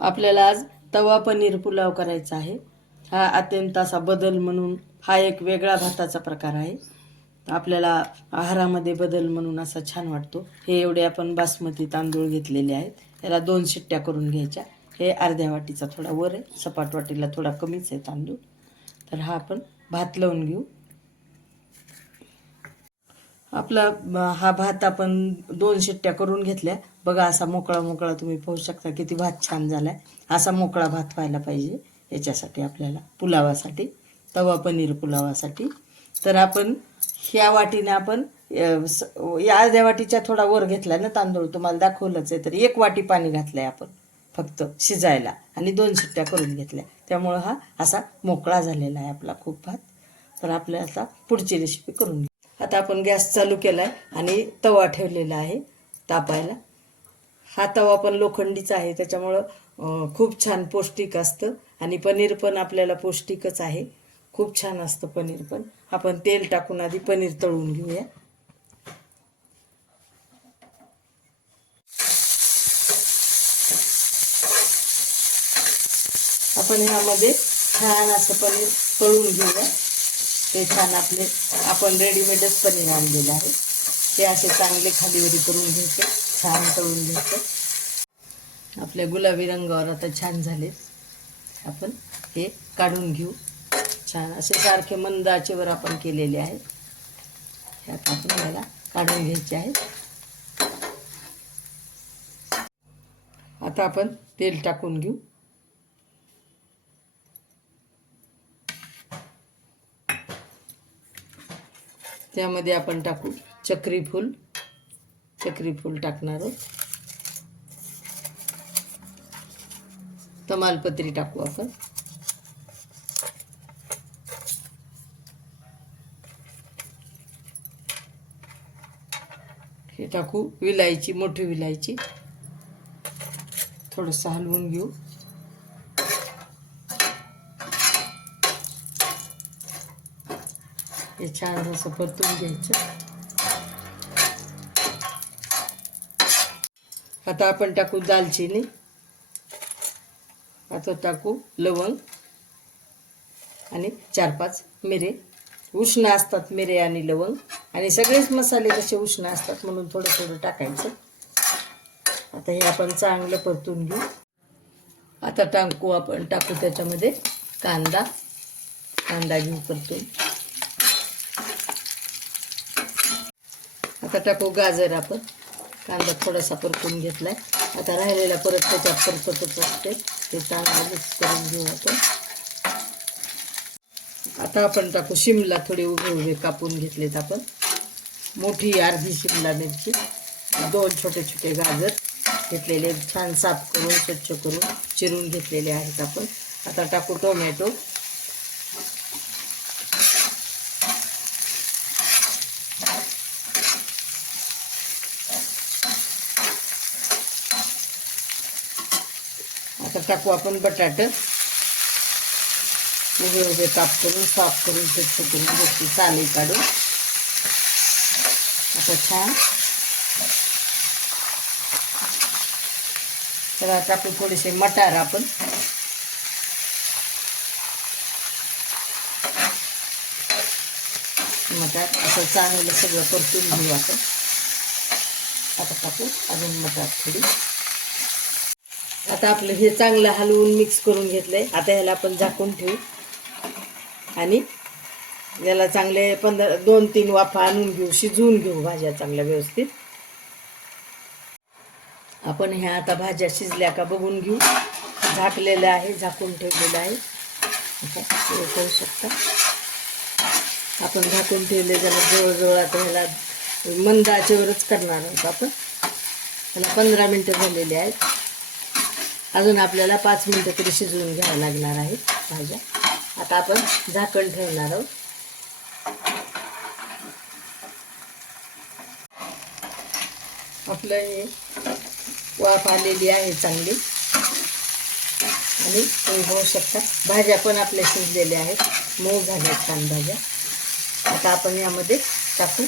आपल्याला आज तवा पनीर पुलाव करायचा आहे. हा अत्यंत असा बदल म्हणून हा एक वेगळा भाताचा प्रकार आहे. आपल्याला आहारामध्ये बदल म्हणून असा छान वाटतो. हे एवढे आपण बासमती तांदूळ घेतलेले आहेत. याला दोन शिट्ट्या करून घ्यायच्या. हे अर्ध्या वाटीचा थोडा वर आहे. सपाट वाटीला थोडा कमीच आहे तांदूळ. तर हा आपण भात लावून घेऊ. आपला हा भात आपण दोन शिट्ट्या करून घेतल्या. बघा असा मोकळा मोकळा तुम्ही पाहू शकता किती भात छान झाला आहे असा मोकळा भात व्हायला पाहिजे याच्यासाठी आपल्याला पुलावासाठी तवा पनीर पुलावासाठी. तर आपण ह्या वाटीने आपण स- या अर्ध्या वाटीच्या थोडा वर घेतला ना तांदूळ तुम्हाला दाखवलंच आहे तर एक वाटी पाणी घातलंय आपण फक्त शिजायला. आणि दोन शिट्ट्या करून घेतल्या. त्यामुळं हा असा मोकळा झालेला आहे आपला खूप भात. तर आपल्या आता पुढची रेसिपी करून घेऊ आता आपण गॅस चालू केला आहे आणि तवा ठेवलेला आहे तापायला. हा तवा पण लोखंडीचा आहे त्याच्यामुळं खूप छान पौष्टिक असतं आणि पनीर पण आपल्याला पौष्टिकच आहे. खूप छान असतं पनीर पण. आपण तेल टाकून आधी पनीर तळून घेऊया. आपण ह्यामध्ये छान असं पनीर तळून घेऊया. ते छान आपले आपण रेडीमेडच पनीर आणलेलं आहे. ते असे चांगले खालीवरी करून घ्यायचे छान तळून घ्यायचे. आपल्या गुलाबी रंगावर आता छान झाले. आपण हे काढून घेऊ. छान असे सारखे मंद आचेवर आपण केलेले आहेत. ह्यात आपण याला काढून घ्यायचे आहेत. आता आपण तेल टाकून घेऊ. त्यामध्ये आपण टाकू चक्रीफूल. चक्रीफूल टाकणार आहोत. तमालपत्री टाकू आपण. हे टाकू विलायची मोठी विलायची. थोडंसं हलवून घेऊ. हे छान असं परतून घ्यायचं. आता आपण टाकू दालचिनी. आता टाकू लवंग आणि चार पाच मिरे. उष्ण असतात मिरे आणि लवंग. आणि सगळेच मसाले कसे उष्ण असतात म्हणून थोडं थोडं टाकायचं. आता हे आपण चांगलं परतून घेऊ. आता टाकू आपण टाकू त्याच्यामध्ये कांदा. कांदा घेऊ परतून. आता टाकू गाजर आपण. कांदा थोडासा परतून घेतलाय. आता राहिलेला परत त्याच्यात परततच असते ते चांगला मिक्स करून घेऊ आपण. आता आपण टाकू शिमला थोडे उभे उभे कापून घेतलेत आपण. मोठी अर्धी शिमला मिरची दोन छोटे छोटे गाजर घेतलेले छान साफ करून स्वच्छ करून चिरून घेतलेले आहेत आपण. आता टाकू टोमॅटो. आता टाकू आपण बटाट. उभे उभे काप करून साफ करून स्वच्छ करून गोष्टी चाले काढून. आता छान. तर टाकू थोडेसे मटार आपण. मटार असं चांगलं सगळं परतून घेऊ आपण. आता टाकू अजून मटार थोडी. आता आपलं हे चांगलं हलवून मिक्स करून घेतलंय. आता ह्याला आपण झाकून ठेवू. आणि याला चांगले पंधरा दोन तीन वाफा आणून घेऊ. शिजवून घेऊ भाज्या चांगल्या व्यवस्थित. आपण ह्या आता भाज्या शिजल्या का बघून घेऊ. झाकलेलं आहे झाकून ठेवलेलं आहे. करू शकता. आपण झाकून ठेवले त्याला जवळजवळ आता ह्याला मंदाच्यावरच करणार आहोत आपण. त्याला पंधरा मिनटं झालेली आहेत. अजून आपल्याला पाच मिनटं तरी शिजवून घ्यावं लागणार आहे भाज्या. आता आपण झाकण ठेवणार आहोत. आपलं हे वाफ आलेली आहे चांगली. आणि तुम्ही होऊ शकता भाज्या पण आपल्या शिजलेल्या आहेत. मऊ झाल्या छान भाज्या. आता आपण यामध्ये टाकू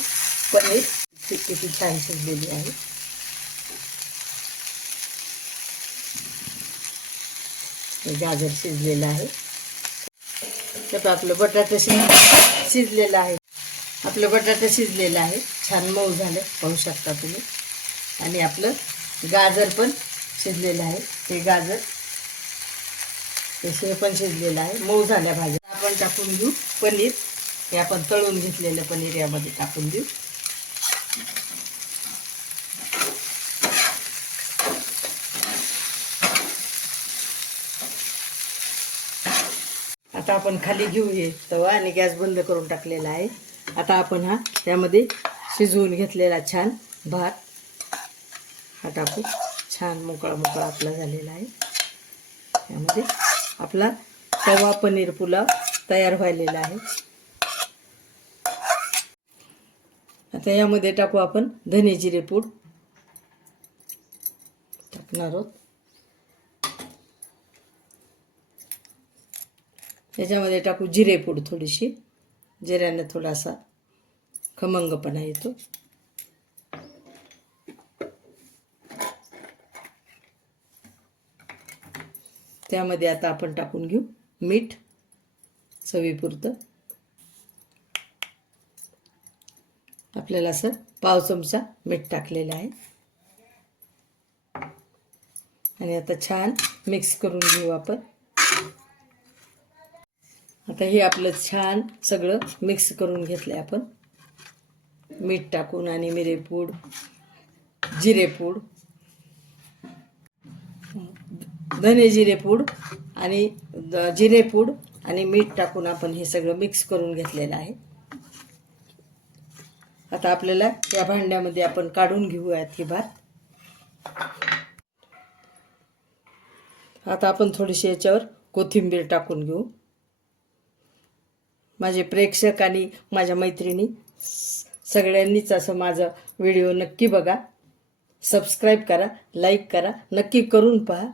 पनीर. किती छान शिजलेली आहे. गाजर शिजलेलं आहे. तर आपलं बटाटा शिज शिजलेलं आहे. आपलं बटाटा शिजलेलं आहे. छान मऊ झालं पाहू शकता तुम्ही. आणि आपलं गाजर पण शिजलेलं आहे. ते गाजर तसे पण शिजलेलं आहे. मऊ झाल्या भाज्या. आपण टाकून देऊ पनीर. हे आपण तळून घेतलेलं पनीर यामध्ये टाकून देऊ. आता आपण खाली घेऊ हे तवा आणि गॅस बंद करून टाकलेला आहे. आता आपण हा त्यामध्ये शिजवून घेतलेला छान भात हा टाकू. छान मोकळा मोकळा आपला झालेला आहे. त्यामध्ये आपला तवा पनीर पुलाव तयार व्हायलेला आहे. आता यामध्ये टाकू आपण धने जिरे पूड. टाकणार आहोत. याच्यामध्ये टाकू जिरेपूड थोडीशी. जिऱ्यानं थोडासा खमंगपणा येतो. त्यामध्ये आता आपण टाकून घेऊ मीठ चवीपुरतं. आपल्याला असं पाव चमचा मीठ टाकलेलं आहे. आणि आता छान मिक्स करून घेऊ आपण. आता हे आपलं छान सगळं मिक्स करून घेतलं आहे आपण. मीठ टाकून आणि मिरेपूड जिरेपूड धने जिरेपूड आणि जिरेपूड आणि मीठ टाकून आपण हे सगळं मिक्स करून घेतलेलं आहे. आता आपल्याला या भांड्यामध्ये आपण काढून घेऊयात ही भात. आता आपण थोडीशी याच्यावर कोथिंबीर टाकून घेऊ. माझे प्रेक्षक आणि माझ्या मैत्रिणी सगळ्यांनीच असं माझं व्हिडिओ नक्की बघा. सबस्क्राईब करा लाईक करा नक्की करून पहा.